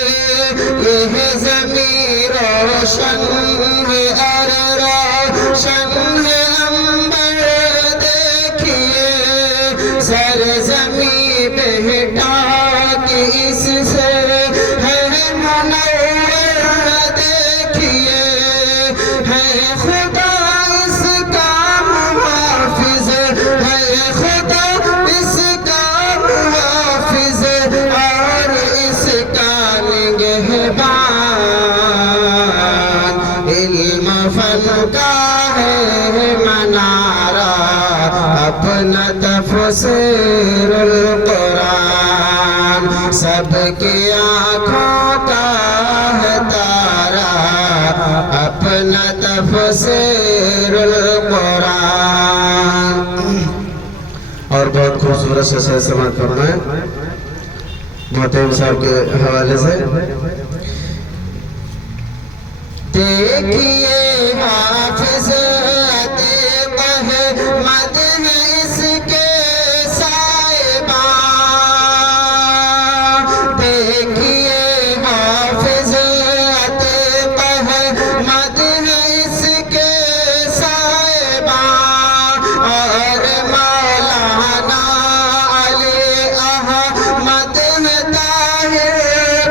یہ ضمیر روشن ہے اور روشن ہے عنبر دیکھیے سرزمین بیٹا کی اس سے ہے منور دیکھیے ہے خدا اس کا محافظ ہے خدا اس کا محافظ اور اس کا نگہبان علم فن کا ہے منارہ اپنا تفسیر القرآن سب کی آنکھوں کا ہے تارا اپنا تفسیر القرآن. اور بہت خوبصورت سے سماعت فرمائیں محترم صاحب کے حوالے سے. دیکھیے حافظ عتیق احمد ہے اس کے صاحبان. دیکھیے حافظ عتیق احمد ہے اس کے صاحبان اور مولانا علی احمد ہے طاہر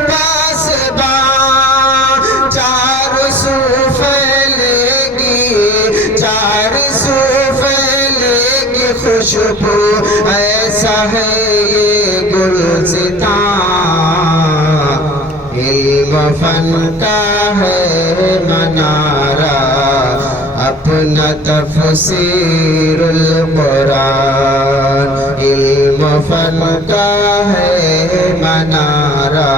پاسبان. چار سو پھیلے گی خوشبو ایسا ہے یہ گلستان. علم فن کا ہے منارہ اپنا تفسیر القرآن. علم فن کا ہے منارہ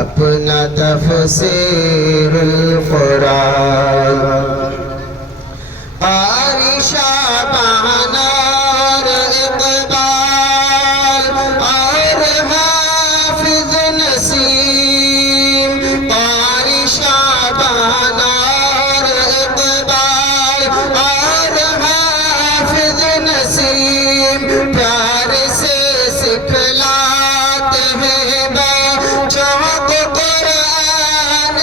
اپنا تفسیر القرآن. قاری شعبان اور اقبال اور حافظ نسیم. قاری شعبان اور اقبال اور حافظ نسیم پیار سے سکھلاتے ہیں بچوں کو قرآن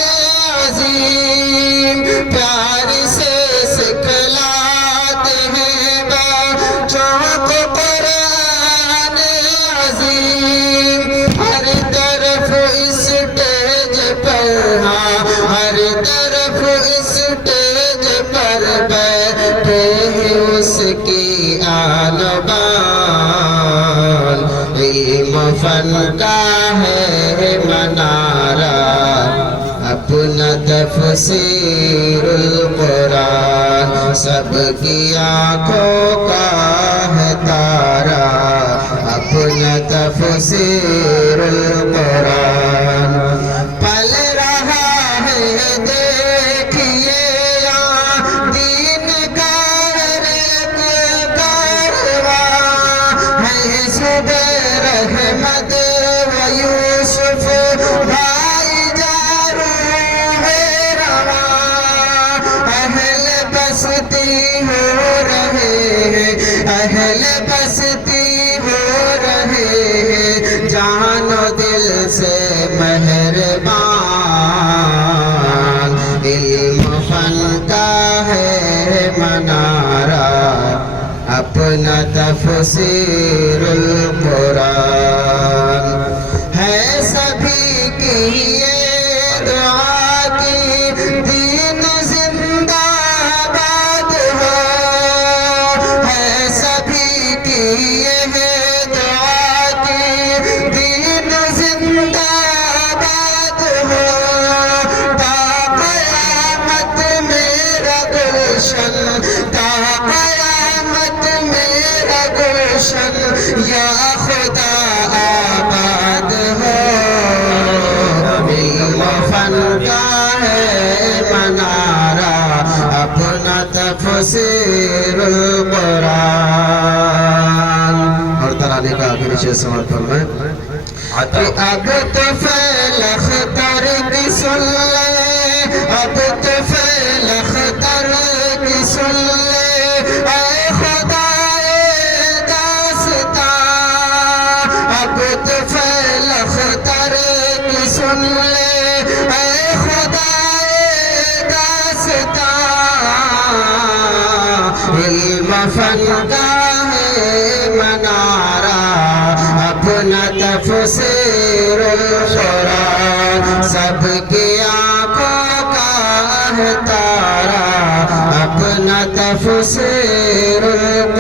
عظیم. پیار سے سکھلاتے ہیں بچوں کو قرآن عظیم. ہر طرف اسٹیج پر ہر طرف اسٹیج پر بیٹھے ہیں اس کی آل بال. علم فن کا ہے منارہ اپنا تفسیر القرآن سب کی آنکھوں کا ہے تارا اپنا تفسیر القرآن. پل رہا ہے دیکھیے یہاں دین کا ایک کارواں ہے. زبیر احمد و یوسف بھائی جارو ہے رواں. اہل بستی ہو رہے ہیں اہل بستی ہو رہے ہیں جان و دل سے مہربان. علم فن کا ہے منارہ اپنا تفسیر القرآن. ہے سبھی کی یہ دعا کی دین زندہ باد ہو. ہے سبھی کی یہ دعا کی دین زندہ باد ہو. تا قیامت میرا گلشن تا قیامت میرا گلشن یا خدا آباد ہو. علم فن کا ہے منارہ اپنا تفسیر القرآن. اور ترانے کا آخری شعر سماعت فرمائیں. اب تو فعل اختر کی سن لے اب تو فعل اختر کی سن لے اے خدائے داستان. اب تو فعل اختر کی سن سن لے اے خدائے داستان علم فن کا ہے منارہ اپنا تفسیر القرآن سب کی آنکھوں کا ہے تارا اپنا تفسیر القرآن